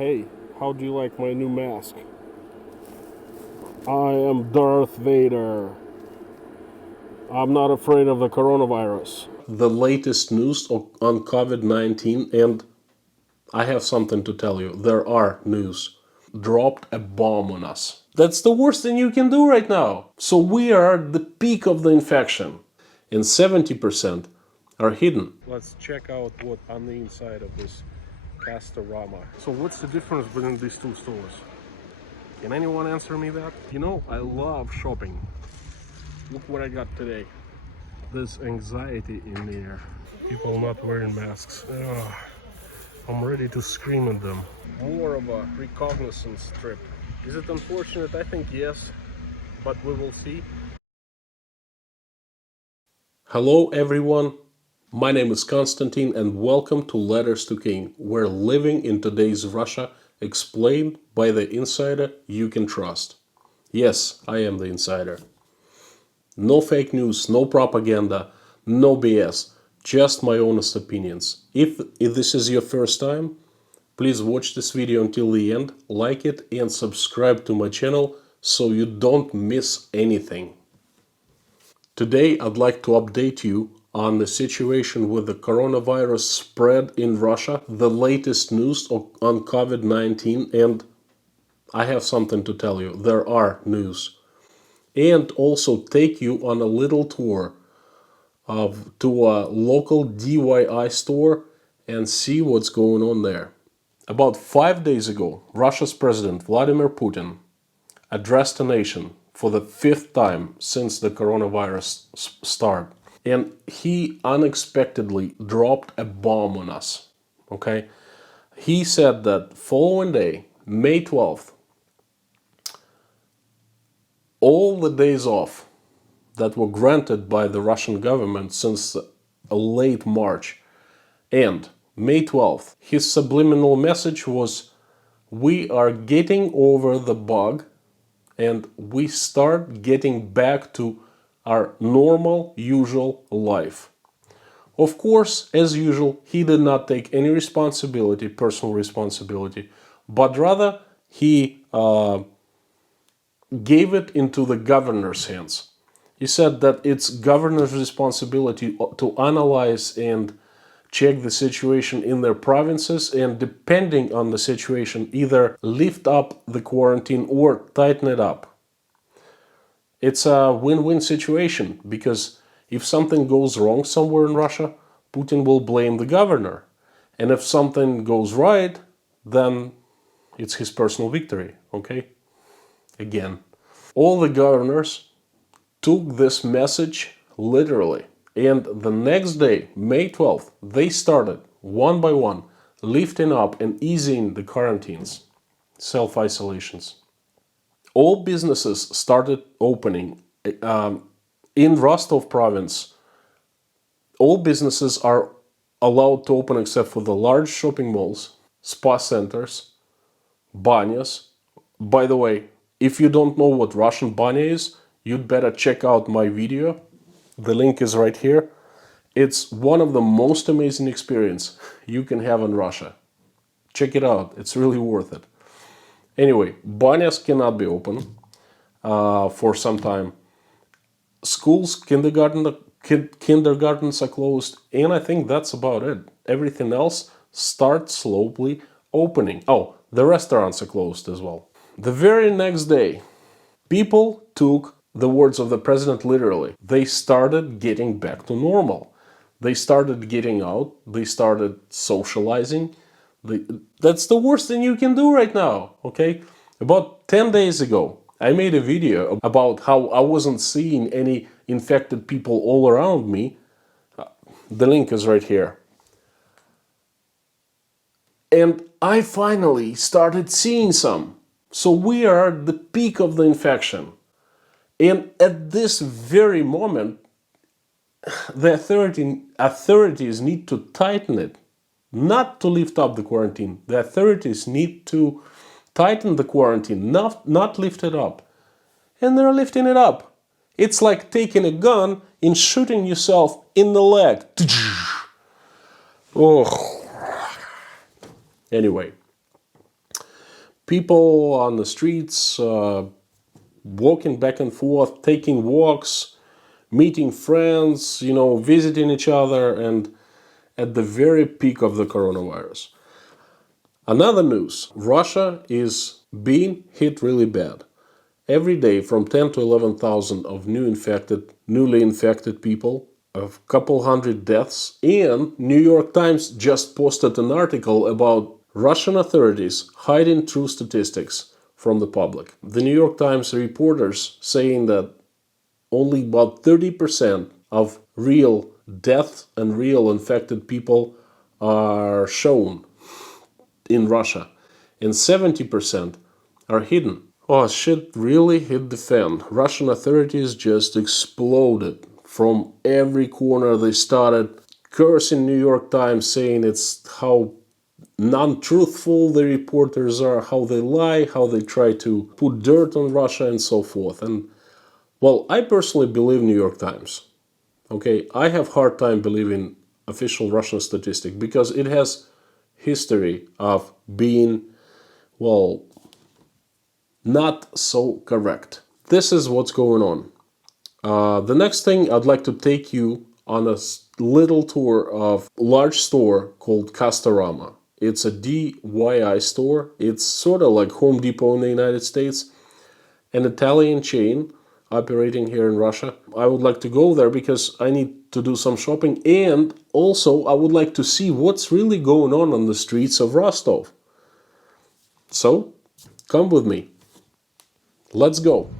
Hey, how do you like my new mask? I am Darth Vader. I'm not afraid of the coronavirus. The latest news on COVID-19, and I have something to tell you. There are news. Dropped a bomb on us. That's the worst thing you can do right now. So we are at the peak of the infection, and 70% are hidden. Let's check out what on the inside of this Castorama. So what's the difference between these two stores? Can anyone answer me that? You know, I love shopping. Look what I got today. This anxiety in the air. People not wearing masks. Ugh. I'm ready to scream at them. More of a reconnaissance trip. Is it unfortunate? I think yes, but we will see. Hello everyone. My name is Konstantin and welcome to Letters to King, where living in today's Russia explained by the insider you can trust. Yes, I am the insider. No fake news, no propaganda, no BS, just my honest opinions. If this is your first time, please watch this video until the end, like it and subscribe to my channel so you don't miss anything. Today I'd like to update you on the situation with the coronavirus spread in Russia, the latest news on COVID-19, and I have something to tell you. There are news. And also take you on a little tour to a local DYI store and see what's going on there. About 5 days ago, Russia's President Vladimir Putin addressed the nation for the 5th time since the coronavirus started. And he unexpectedly dropped a bomb on us. Okay? He said that following day, May 12th, all the days off that were granted by the Russian government since late March and May 12th, his subliminal message was, we are getting over the bug and we start getting back to our normal, usual life. Of course, as usual, he did not take any responsibility, personal responsibility, but rather he gave it into the governor's hands. He said that it's governor's responsibility to analyze and check the situation in their provinces and, depending on the situation, either lift up the quarantine or tighten it up. It's a win-win situation because if something goes wrong somewhere in Russia, Putin will blame the governor. And if something goes right, then it's his personal victory, okay? Again, all the governors took this message literally. And the next day, May 12th, they started, one by one, lifting up and easing the quarantines, self-isolations. All businesses started opening. In Rostov province, all businesses are allowed to open except for the large shopping malls, spa centers, banyas. By the way, if you don't know what Russian banya is, you'd better check out my video. The link is right here. It's one of the most amazing experiences you can have in Russia. Check it out. It's really worth it. Anyway, banyas cannot be open for some time. Schools, kindergartens are closed, and I think that's about it. Everything else starts slowly opening. Oh, the restaurants are closed as well. The very next day, people took the words of the president literally. They started getting back to normal. They started getting out. They started socializing. That's the worst thing you can do right now, okay? About 10 days ago, I made a video about how I wasn't seeing any infected people all around me. The link is right here. And I finally started seeing some. So we are at the peak of the infection. And at this very moment, the authorities need to tighten it. Not to lift up the quarantine. The authorities need to tighten the quarantine, not lift it up. And they're lifting it up. It's like taking a gun and shooting yourself in the leg. Oh. Anyway, people on the streets, walking back and forth, taking walks, meeting friends, visiting each other, and at the very peak of the coronavirus. Another news, Russia is being hit really bad. Every day from 10 to 11,000 of newly infected people, a couple hundred deaths, and New York Times just posted an article about Russian authorities hiding true statistics from the public. The New York Times reporters saying that only about 30% of real deaths and real infected people are shown in Russia, and 70% are hidden. Oh, shit really hit the fan. Russian authorities just exploded. From every corner they started cursing New York Times, saying it's how non-truthful the reporters are, how they lie, how they try to put dirt on Russia and so forth. And well, I personally believe New York Times. Okay, I have hard time believing official Russian statistic because it has history of being, well, not so correct. This is what's going on. The next thing, I'd like to take you on a little tour of a large store called Castorama. It's a DYI store. It's sort of like Home Depot in the United States, an Italian chain operating here in Russia. I would like to go there because I need to do some shopping, and also I would like to see what's really going on the streets of Rostov. So, come with me. Let's go.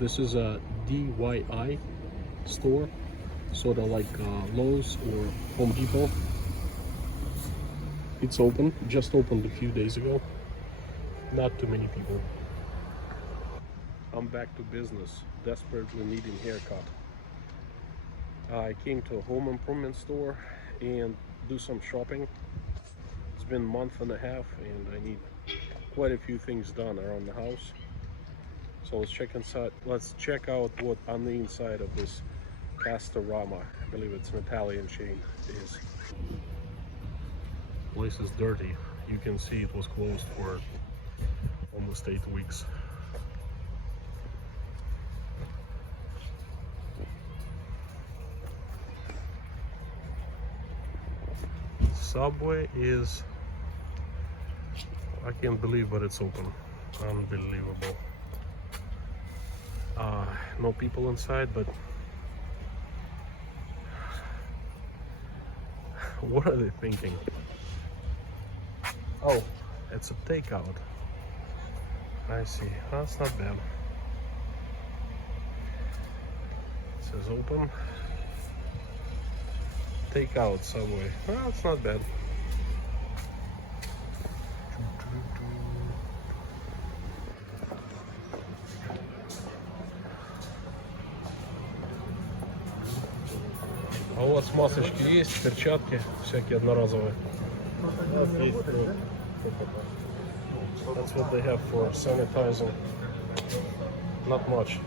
This is a DYI store, sort of like Lowe's or Home Depot. It's open, just opened a few days ago. Not too many people. I'm back to business, desperately needing haircut. I came to a home improvement store and do some shopping. It's been a month and a half and I need quite a few things done around the house. So let's check inside. Let's check out what on the inside of this Castorama. I believe it's an Italian chain. Is. Place is dirty. You can see it was closed for almost 8 weeks. Subway is, I can't believe but it's open. Unbelievable. No people inside, but what are they thinking? Oh, it's a takeout. I see. That's not bad. It says open. Takeout Subway. Well, it's not bad. Oh, what's Масочки есть, перчатки всякие одноразовые. That's what they have for sanitizing. Not much.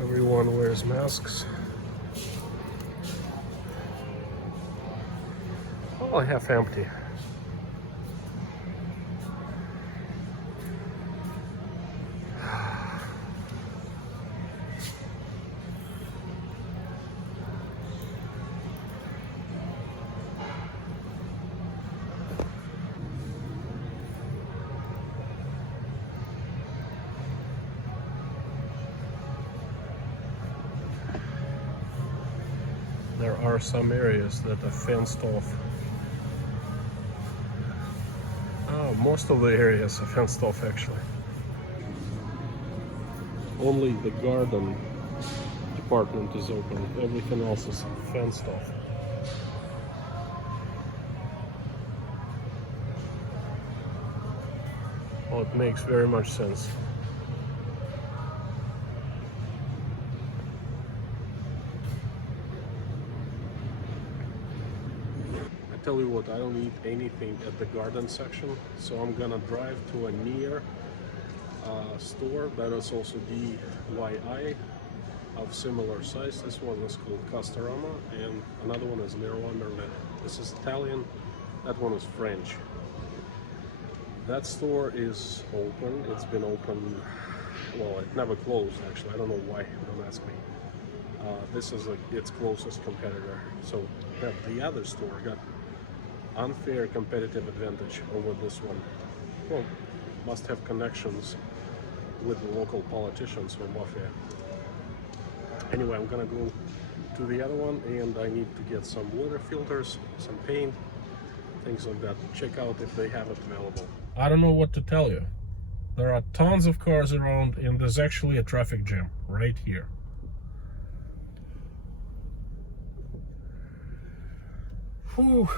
Everyone wears masks. Well, half empty. There are some areas that are fenced off. Oh, most of the areas are fenced off actually. Only the garden department is open. Everything else is fenced off. Well, it makes very much sense. I tell you what, I don't need anything at the garden section, so I'm gonna drive to a near store that is also DYI of similar size. This one is called Castorama and another one is Leroy Merlin. This is Italian, that one is French. That store is open. It's been open, well, it never closed actually. I don't know why, don't ask me. This is like its closest competitor. So the other store got unfair competitive advantage over this one. Well, must have connections with the local politicians or mafia. Anyway, I'm gonna go to the other one and I need to get some water filters, some paint, things like that. Check out if they have it available. I don't know what to tell you. There are tons of cars around and there's actually a traffic jam right here. Whew.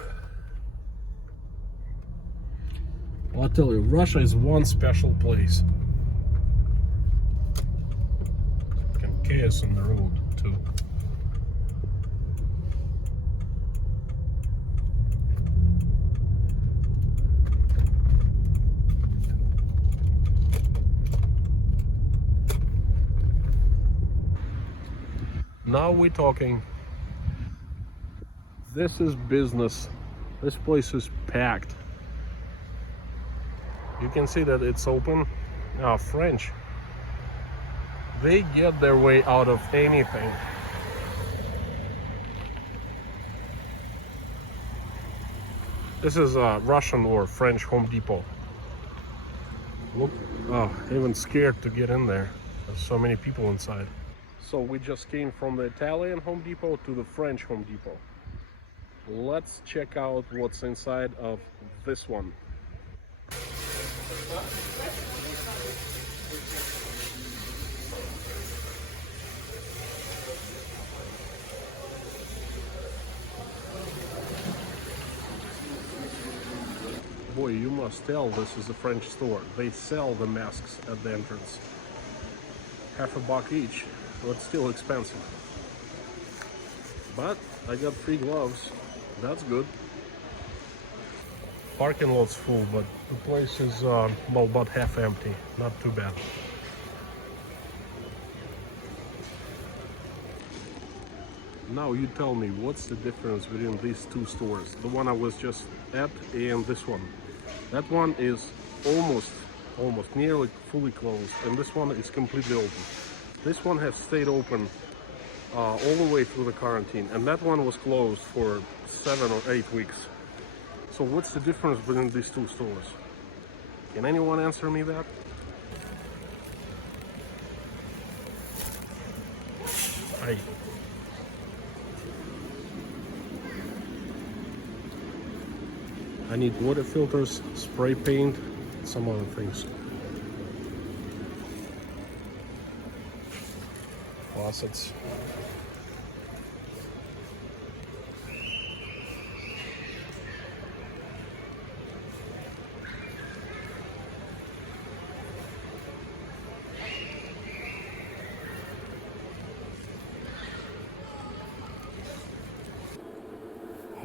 Well, I'll tell you, Russia is one special place. Fucking chaos on the road too. Now we're talking. This is business. This place is packed. You can see that it's open. Now, French, they get their way out of anything. This is a Russian or French Home Depot. Look, oh, even scared to get in there. There's so many people inside. So we just came from the Italian Home Depot to the French Home Depot. Let's check out what's inside of this one. Boy, you must tell this is a French store. They sell the masks at the entrance. $50 each, but still expensive. But I got free gloves. That's good. Parking lot's full, but the place is well, about half empty. Not too bad. Now you tell me, what's the difference between these two stores? The one I was just at and this one. That one is almost nearly fully closed, and this one is completely open. This one has stayed open all the way through the quarantine, and that one was closed for 7 or 8 weeks. So what's the difference between these two stores? Can anyone answer me that? I need water filters, spray paint, some other things. Faucets.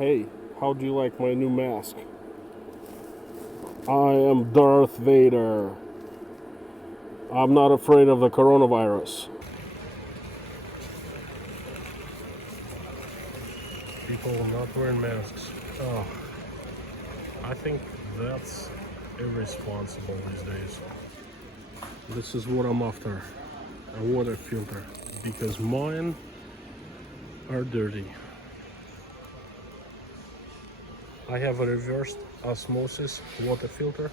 Hey, how do you like my new mask? I am Darth Vader. I'm not afraid of the coronavirus. People not wearing masks. Oh, I think that's irresponsible these days. This is what I'm after. A water filter. Because mine are dirty. I have a reversed osmosis water filter.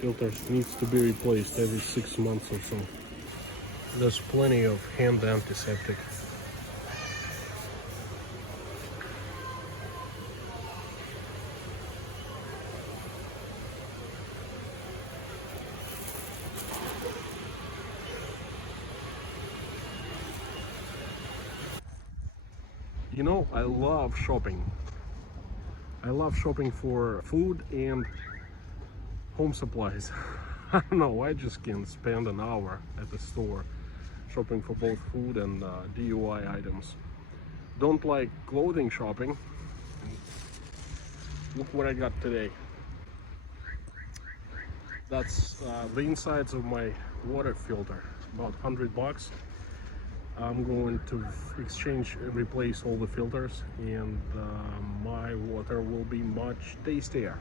Filters needs to be replaced every 6 months or so. There's plenty of hand antiseptic. You know, I love shopping. I love shopping for food and home supplies. I don't know, I just can spend an hour at the store shopping for both food and DIY items. Don't like clothing shopping. Look what I got today. That's the insides of my water filter, about $100. I'm going to exchange and replace all the filters, and my water will be much tastier.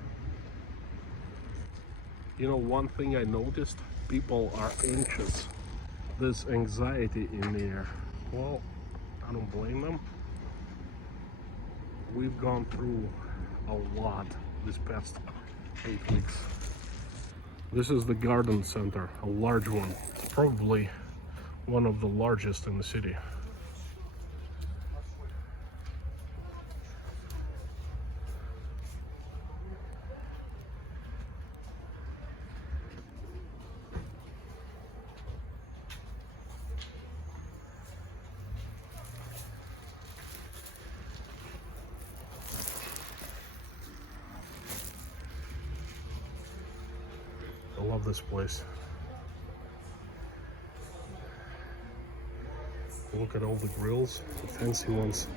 You know, one thing I noticed, people are anxious. There's anxiety in the air. Well, I don't blame them. We've gone through a lot this past 8 weeks. This is the garden center, a large one. It's probably one of the largest in the city. I love this place. Look at all the grills, the fancy ones.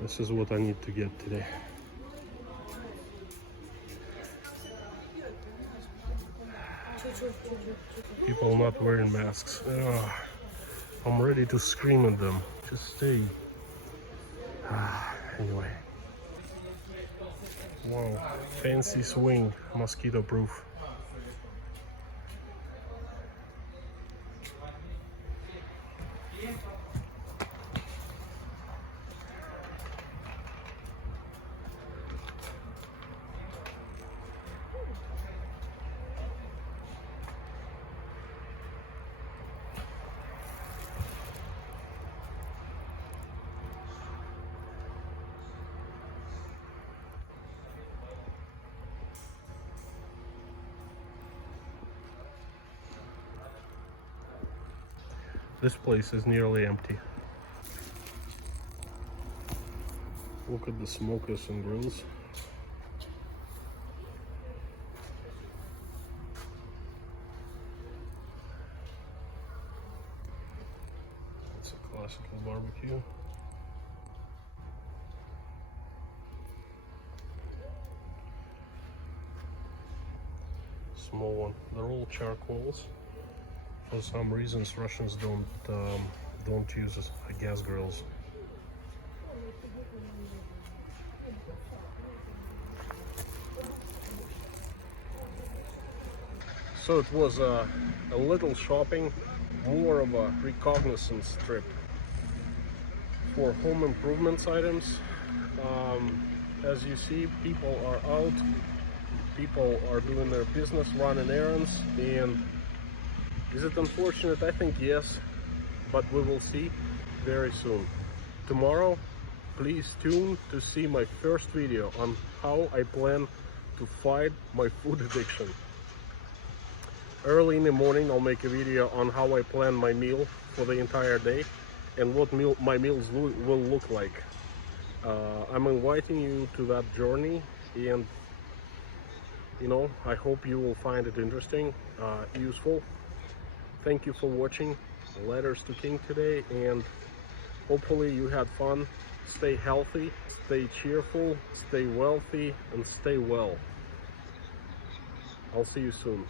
This is what I need to get today. People not wearing masks. Ugh. I'm ready to scream at them. Just stay. Anyway. Wow, fancy swing, mosquito proof. This place is nearly empty. Look at the smokers and grills. It's a classical barbecue. Small one. They're all charcoals. For some reasons, Russians don't use gas grills. So it was a little shopping, more of a reconnaissance trip for home improvements items. As you see, people are out, people are doing their business, running errands, and is it unfortunate? I think yes, but we will see very soon. Tomorrow, please tune to see my first video on how I plan to fight my food addiction. Early in the morning, I'll make a video on how I plan my meal for the entire day and what my meals will look like. I'm inviting you to that journey, and you know, I hope you will find it interesting, useful. Thank you for watching. letters to King today, and hopefully you had fun. Stay healthy, stay cheerful, stay wealthy, and stay well. I'll see you soon.